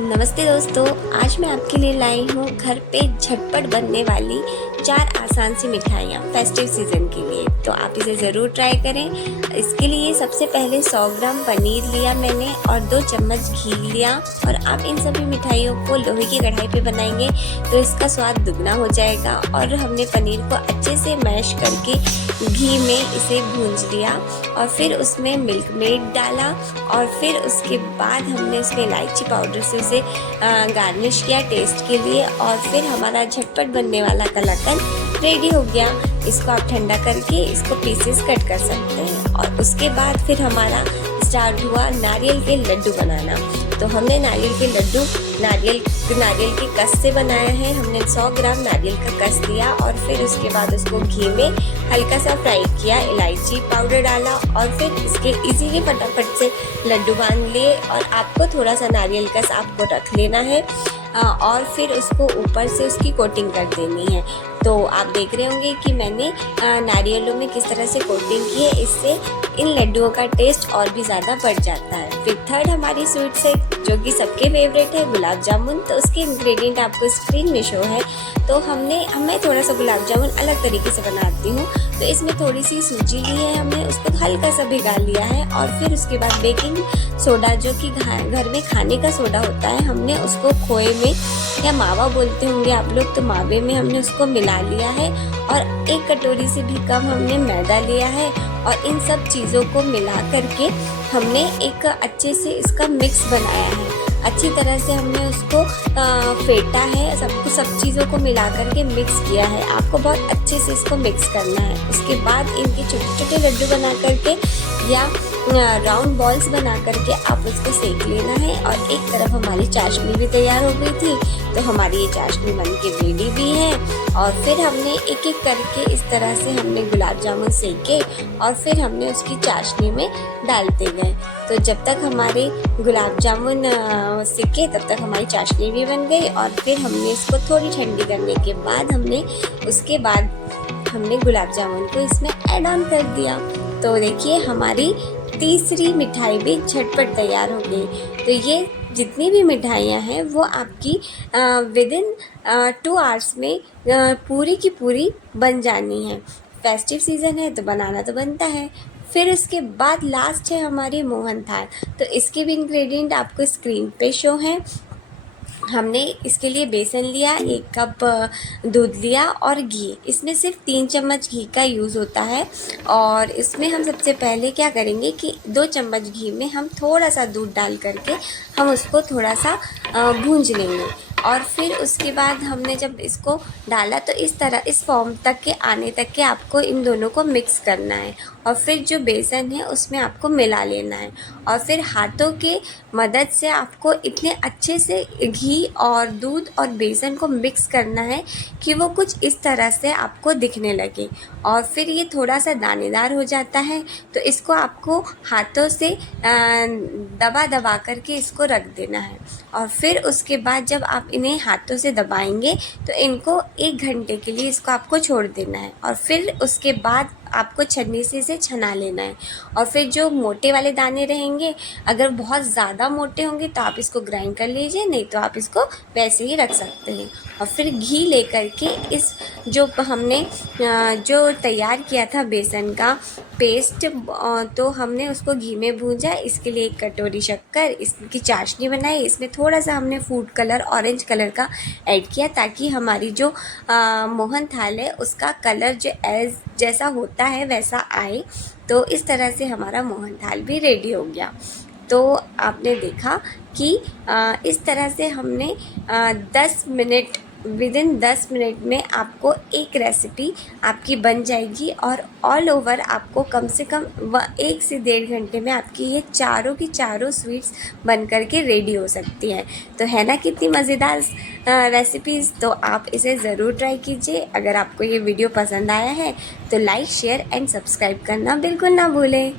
नमस्ते दोस्तों, आज मैं आपके लिए लाई हूँ घर पे झटपट बनने वाली 4 आसान सी मिठाइयाँ फेस्टिव सीज़न के लिए। तो आप इसे ज़रूर ट्राई करें। इसके लिए सबसे पहले 100 ग्राम पनीर लिया मैंने और 2 चम्मच घी लिया। और आप इन सभी मिठाइयों को लोहे की कढ़ाई पे बनाएंगे तो इसका स्वाद दुगना हो जाएगा। और हमने पनीर को अच्छे से मैश करके घी में इसे भूंज लिया और फिर उसमें मिल्क मेड डाला और फिर उसके बाद हमने उसमें इलायची पाउडर से उसे गार्निश किया टेस्ट के लिए। और फिर हमारा झटपट बनने वाला कलाकंद रेडी हो गया। इसको आप ठंडा करके इसको पीसेस कट कर सकते हैं। और उसके बाद फिर हमारा स्टार्ट हुआ नारियल के लड्डू बनाना। तो हमने नारियल के लड्डू नारियल के कस से बनाया है। हमने 100 ग्राम नारियल का कस लिया और फिर उसके बाद उसको घी में हल्का सा फ्राई किया, इलायची पाउडर डाला और फिर इसके इजीली फटाफट से लड्डू बांध लिए। और आपको थोड़ा सा नारियल कस आपको रख लेना है और फिर उसको ऊपर से उसकी कोटिंग कर देनी है। तो आप देख रहे होंगे कि मैंने नारियलों में किस तरह से कोटिंग की है। इससे इन लड्डुओं का टेस्ट और भी ज़्यादा बढ़ जाता है। फिर थर्ड हमारी स्वीट्स है जो कि सबके फेवरेट है, गुलाब जामुन। तो उसके इंग्रेडिएंट आपको स्क्रीन में शो है। तो मैं थोड़ा सा गुलाब जामुन अलग तरीके से बनाती हूँ। तो इसमें थोड़ी सी सूजी ली है हमने, उसको हल्का सा भिगा लिया है। और फिर उसके बाद बेकिंग सोडा जो कि घर में खाने का सोडा होता है, हमने उसको खोए में या मावा बोलते होंगे आप लोग, तो मावे में हमने उसको मिला लिया है। और 1 कटोरी से भी कम हमने मैदा लिया है। और इन सब चीज़ों को मिला करके हमने एक अच्छे से इसका मिक्स बनाया है। अच्छी तरह से हमने उसको फेंटा है, सब चीज़ों को मिला करके मिक्स किया है। आपको बहुत अच्छे से इसको मिक्स करना है। उसके बाद इनके छोटे छोटे लड्डू बना करके या राउंड बॉल्स बना करके आप उसको सेक लेना है। और एक तरफ हमारी चाशनी भी तैयार हो गई थी। तो हमारी ये चाशनी बन के रेडी भी है। और फिर हमने एक एक करके इस तरह से हमने गुलाब जामुन सेके और फिर हमने उसकी चाशनी में डालते गए। तो जब तक हमारे गुलाब जामुन सेके तब तक हमारी चाशनी भी बन गई। और फिर हमने इसको थोड़ी ठंडी करने के बाद उसके बाद हमने गुलाब जामुन को इसमें ऐड ऑन कर दिया। तो देखिए हमारी तीसरी मिठाई भी झटपट तैयार हो गई। तो ये जितनी भी मिठाइयाँ हैं वो आपकी विदिन 2 आवर्स में पूरी की पूरी बन जानी है। फेस्टिव सीज़न है तो बनाना तो बनता है। फिर उसके बाद लास्ट है हमारी मोहन थाल। तो इसके भी इंग्रेडिएंट आपको स्क्रीन पे शो हैं। हमने इसके लिए बेसन लिया, 1 कप दूध लिया और घी। इसमें सिर्फ 3 चम्मच घी का यूज़ होता है। और इसमें हम सबसे पहले क्या करेंगे कि 2 चम्मच घी में हम थोड़ा सा दूध डाल करके हम उसको थोड़ा सा भूंज लेंगे। और फिर उसके बाद हमने जब इसको डाला तो इस तरह इस फॉर्म तक के आने तक के आपको इन दोनों को मिक्स करना है। और फिर जो बेसन है उसमें आपको मिला लेना है। और फिर हाथों के मदद से आपको इतने अच्छे से घी और दूध और बेसन को मिक्स करना है कि वो कुछ इस तरह से आपको दिखने लगे। और फिर ये थोड़ा सा दानेदार हो जाता है तो इसको आपको हाथों से दबा दबा करके इसको रख देना है। और फिर उसके बाद जब आप इन्हें हाथों से दबाएंगे तो इनको 1 घंटे के लिए इसको आपको छोड़ देना है। और फिर उसके बाद आपको छन्नी से इसे छना लेना है। और फिर जो मोटे वाले दाने रहेंगे, अगर बहुत ज़्यादा मोटे होंगे तो आप इसको ग्राइंड कर लीजिए, नहीं तो आप इसको वैसे ही रख सकते हैं। और फिर घी लेकर के इस जो हमने जो तैयार किया था बेसन का पेस्ट, तो हमने उसको घी में भूंजा। इसके लिए 1 कटोरी शक्कर, इसकी चाशनी बनाई। इसमें थोड़ा सा हमने फूड कलर ऑरेंज कलर का ऐड किया ताकि हमारी जो मोहन थाल है उसका कलर जो जैसा होता है वैसा आए। तो इस तरह से हमारा मोहन थाल भी रेडी हो गया। तो आपने देखा कि इस तरह से हमने 10 मिनट विदिन 10 मिनट में आपको एक रेसिपी आपकी बन जाएगी। और ऑल ओवर आपको कम से कम 1 से 1.5 घंटे में आपकी ये चारों की चारों स्वीट्स बन करके रेडी हो सकती हैं। तो है ना कितनी मज़ेदार रेसिपीज़। तो आप इसे ज़रूर ट्राई कीजिए। अगर आपको ये वीडियो पसंद आया है तो लाइक, शेयर एंड सब्सक्राइब करना बिल्कुल ना भूलें।